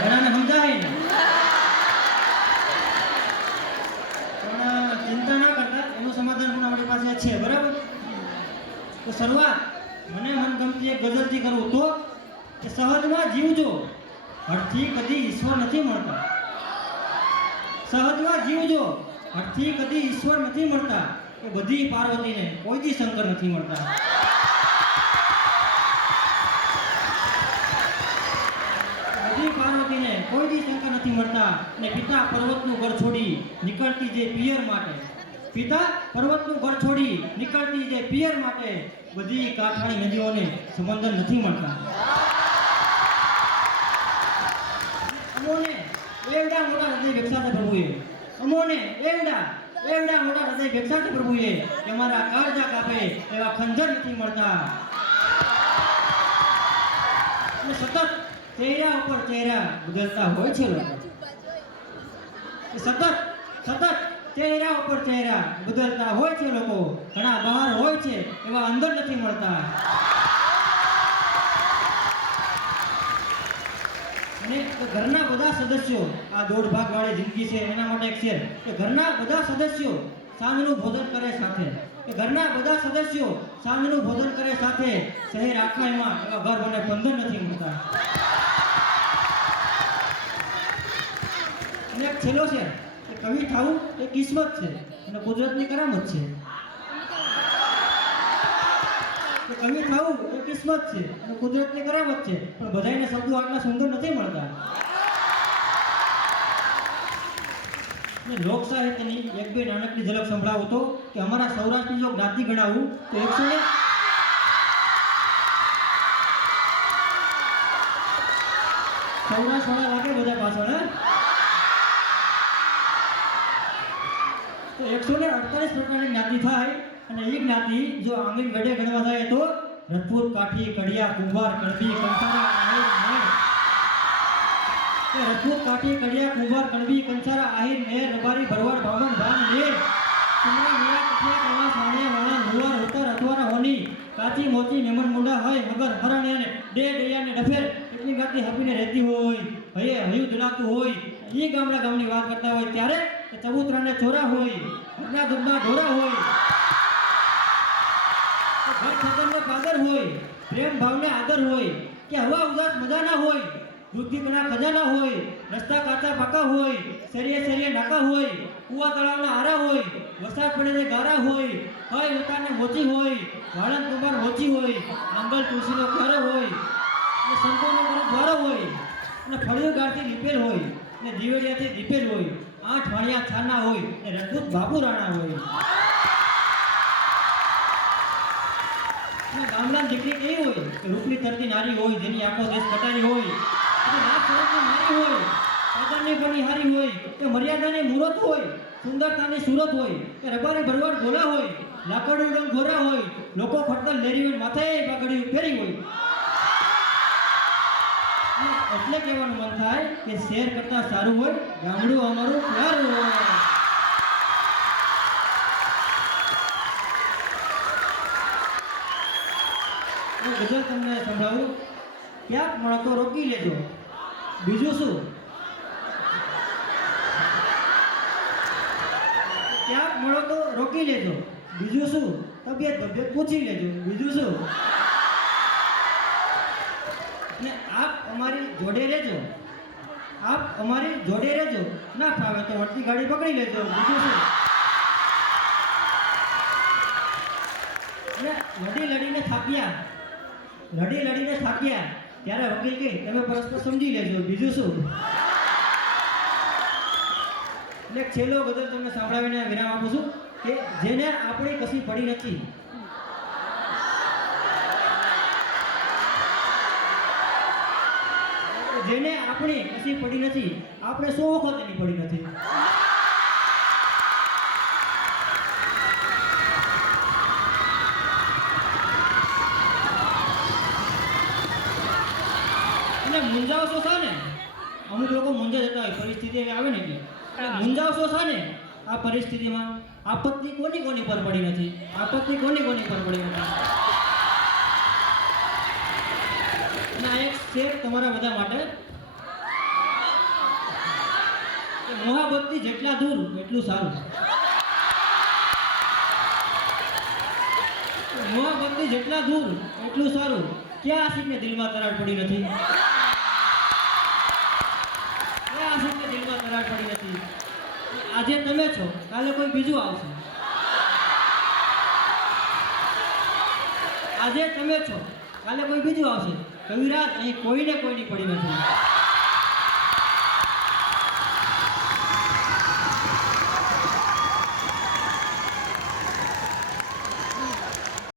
ઘણાને સમજાય ને પણ ચિંતા ના કરતા એનું સમાધાન પણ આપણી પાસે છે બરાબર. તો શરૂઆત મને મનગમતી એક ગઝલથી કરું તો કે સહજમાં જીવજો હઠથી કદી ઈશ્વર નથી મળતા. સહજમાં જીવજો હઠથી કદી ઈશ્વર નથી મળતા કે બધી પાર્વતીને કોઈ દી શંકર નથી મળતા. બધી પાર્વતીને કોઈ દી શંકર નથી મળતા. અને પિતા પર્વતનું ઘર છોડી નીકળતી જે પિયર માટે, પિતા પર્વતનું ઘર છોડી નીકળતી જે પિયર માટે બધી કાંઠાળી નદીઓને સમંદર નથી મળતા. અમોને એવડા મોટા હૃદય વિકસાતા પ્રભુએ, અમોને એવડા મોટા હૃદય વિકસાતા પ્રભુએ કે મારા કાળજા કાપે એવા ખંજર નથી મળતા. અને સતત ચહેરા ઉપર ચહેરા બદલતા હોય છે લોકો. સતત ચહેરા ઉપર ચહેરા બદલતા હોય છે લોકો. ઘણા બહાર હોય છે એવા અંદર નથી મળતા. અને ઘરના બધા સદસ્યો આ દોઢ ભાગ વાળી જિંદગી છે એના માટે એક છે કે ઘરના બધા સદસ્યો સાંજનું ભોજન કરે સાથે, કે ઘરના બધા સદસ્યો સાંજનું ભોજન કરે સાથે શહેર આખામાં એવા ઘર મને 15 નથી મળતા. અને એક છેલ્લો છે કે કવિ થવું એ કિસ્મત છે અને કુદરતની કરામત છે. કે કવિ થવું એ કિસ્મત છે અને કુદરતની કરામત છે, પણ બધાયને શબ્દો આટલા સુંદર નથી મળતા. અને લોક સાહિત્યની એક બે નાનકડી ઝલક સંભળાવું તો કે અમારા સૌરાષ્ટ્રની જો જ્ઞાતિ ગણાવું તો 100 સૌરાષ્ટ્ર વાળા લાગે બધા પાછળ તો 148 પ્રકારની જ્ઞાતિ થાય. અને એ જ્ઞાતિ જો આંગળી ગઢે ગણવા જાય તો રજપૂત, કાઠી, કડિયા, કુંભાર, કણબી, કંસારા, આહિર, મેર. રજપૂત, કાઠી, કડિયા, કુંભાર, કણબી, કંસારા, આહિર, મેર, રબારી, ભરવાડ, ભામણ, ભાન, મેર, ચુમરા, મીરા, કઠિયા, કવા, સાણિયા, વાળા, હુવાર, હોતર, અથવારા, હોની, કાચી, મોચી, મેમન, મુંડા, હોય, મગર, હરણ અને ડૈયા ને ડફેર એટલી જ્ઞાતિ હપીને રહેતી હોય, હયે હયું જણાતું હોય. એ ગામની વાત કરતા હોય ત્યારે ચબૂતરાને ચોરા હોય, ઘરના દૂધના ઢોરા હોય, ઘર ખતરને પાદર હોય, પ્રેમ ભાવને આદર હોય, કે હવા ઉદાસ મજા ના હોય, દૂધના ખજાના હોય, રસ્તા કાચા પાકા હોય, શરીએ નાકા હોય, કુવા તળાવના આરા હોય, વરસાદ પડે ગારા હોય, હોય ઉતારને મોચી હોય, વાળંદ કુંભાર મોચી હોય, મંગલ તુલસીનો ઘર હોય, અને સંતોનો ગુરુદ્વારો હોય, અને ફળિયું ગાળથી લીપેલ હોય, અને દિવેલિયાથી દીપેલ હોય, 8 વાણિયા છાના હોય, અને રજપૂત બાપુ રાણા હોય. ગામડાની દીકરી કેવી હોય કે રૂપની તરતી નારી હોય, જેની આંખો દેશ કટારી હોય, નાક સુરતની નારી હોય, પાદરની બનિહારી હોય, કે મર્યાદાની મૂરત હોય, સુંદરતાની સુરત હોય, કે રબારી ભરવાડ ગોલા હોય, લાકડું ડંગ ગોરા હોય, લોકો ખડતર લેરી હોય, માથે પાઘડી ફેરી હોય. એટલે કહેવાનું મન થાય કે શહેર કરતા સારું હોય ગામડું અમારું પ્યારું હોય. ગઝલ તમને સંભળાવું. ક્યાંક મળો તો રોકી લેજો, બીજું શું? ક્યાંક મળો તો રોકી લેજો, બીજું શું? તબિયત પૂછી લેજો, બીજું શું? અને આપ અમારી જોડે રહેજો, આપ અમારી જોડે રહેજો, ના ફાવે તો વળતી ગાડી પકડી લેજો, બીજું શું? અને લડી લડીને થાક્યા ત્યારે વકીલ કહે તમે પરસ્પર સમજી લેજો, બીજું શું? એટલે છેલ્લો ગઝલ તમને સાંભળાવીને વિરામ આપું છું કે જેને આપણી કશી પડી નથી, જેને આપણી કશી પડી નથી, આપણે 100 વખત એની પડી નથી. મુંજાવશો છે ને, અમુક લોકો મુંજા જતા હોય, પરિસ્થિતિ એવી આવે ને કે મુંજાવશો છે ને. આ પરિસ્થિતિમાં આપત્તિ કોની પર પડી નથી, આપત્તિ કોની પર પડી નથી. અને આ એક શેર તમારા બધા માટે બંધી જેટલા દૂર એટલું સારું. મોં બંધી જેટલા દૂર એટલું સારું. ક્યાં આશિકને દિલમાં તરાડ પડી નથી? ક્યાં આશિકને દિલમાં તરાડ પડી નથી? આજે તમે છો, કાલે કોઈ બીજું આવશે. આજે તમે છો, કાલે કોઈ બીજું આવશે. કવિરાજ અહીં કોઈને કોઈની પડી નથી.